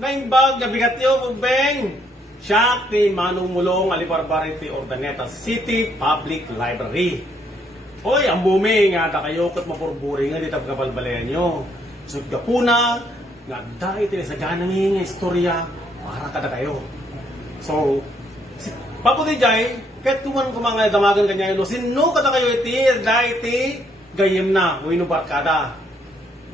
Naimbag, gabigatyo, Beng. Siya ni Manong Mulong, Alibarbariti, Ordaneta City Public Library. Hoy, ang booming nga, kayo kat mapurburi nga dito kabalbalayan nyo. Sud kapuna, nga dahil tinisaganang nga istorya, para kada kayo. So, paputi jay, kahit kuman kumangay damagan kanya yun, sino kada kayo iti, dahil iti, gayem na, wino barkada.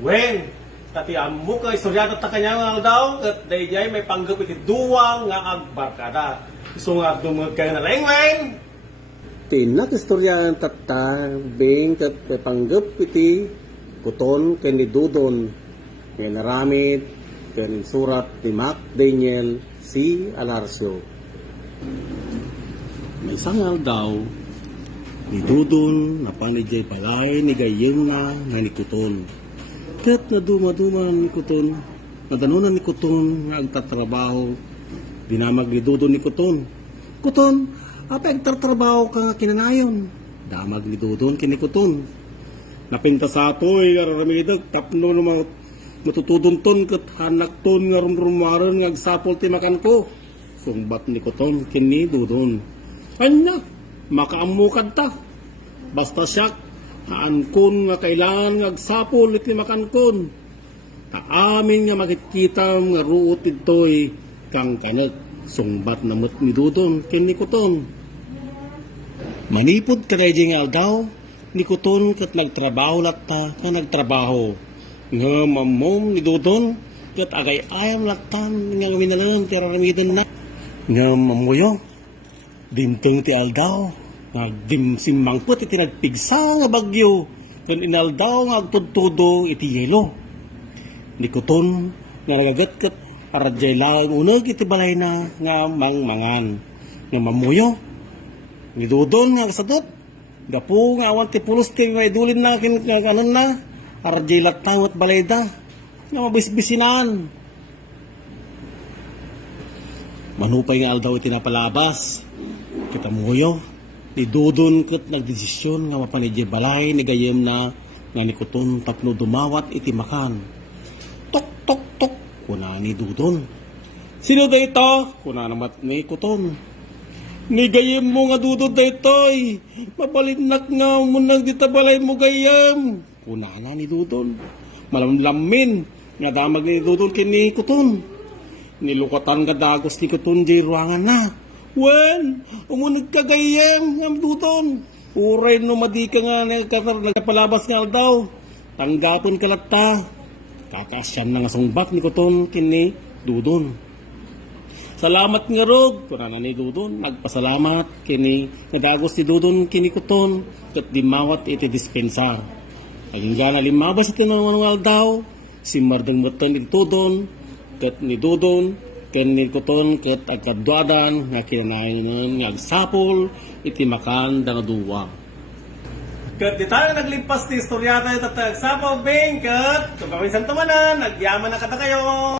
Wen, tati ambo ka istorya ta kanya nga daw, at dahil jay may panggap iti duwang nga agbarkada. So nga dumag kayo na leng-leng. Tinak istorya ng tata, Beng, kat may panggap iti, kuton, ken ni Dudon, ken naramit, ken surat ni Mac Daniel C. Alarcio. May sangal daw, ni Dudon, na panijay palay, ni gayeng na, ni kuton. Kat na dumaduma ni kuton, nadanunan ni kuton, nga agtatrabaho, dinamag ni Dudon ni kuton. Kuton, apa agtatrabaho ka nga kinanayon? Damag ni Dudon kini kuton. Napinta sa atoy, araramidag, tapno ng mga matutudon ton, kat hanak ton, nga rumrumaran, nga agsapol timakan ko. Sumbat ni kuton, kini Dudon. Anya, makaamukad ta. Basta siya, haankon nga kailangan nga agsapol iti makankon. Kaamin nga makikita nga ruot ito'y kang kanet. Sumbat na mat ni Dudon, kini kuton. Manipod ka nga daw, ni kuton kat nagtrabaho latta ka nagtrabaho. Nga mamom ni Dudon, kat agay ayam latan nga minalan tiraramidan na. Nga mamuyo, dintong ti aldaw, nagdimsimmangpot iti nagpigsa nga bagyo, kan inaldaw nga agtudtudo iti yelo. Ni kuton, nga nagagat kat aradjay lang unag iti balay na nga mangmangan. Nga mamuyo, ni Dudon nga kasadot, gapo nga awan ti pulos ti nga idulin na kin nga kanon na, aradjay latang at balay da, nga mabisbisinan. Manupay nga aldaw iti napalabas, kita muyo, ni Dudon kat nagdesisyon nga mapanidjay balay ni gayem na nga ni kuton tapno dumawat iti makan. Tok tok tok, kuna ni Dudon. Sino da ito? Kuna namat ni kuton. Ni gayem mo nga Dudon da ito'y, mabalinak nga munang dita balay mo gayem. Kuna na ni Dudon. Malamlamin, nga damag ni Dudon kini kuton. Nilukatan ka dagos ni kuton di ruangan na. Wen, umunag ka gayem, nga Dudon. Uray no madi ka nga nagpalabas nga daw. Tanggapon ka latta. Kakasyan na nga sungbat ni kuton kini Dudon. Salamat nga rog, kunana ni Dudon, nagpasalamat kini nadagos ni Dudon kini kuton, kat dimawat iti dispensar. Ayun nga na limabas iti nangangal daw, si Mardang Matan ni Dudon, kat ni Dudon, ken ni kuton, kat agkadwadan, nga kinanayon nga agsapol, iti makan da nga duwa. Kat di tayo naglimpas ti istorya tayo tatagsapaw, Beng, kat kung kami santumanan, nagyaman na kata kayo.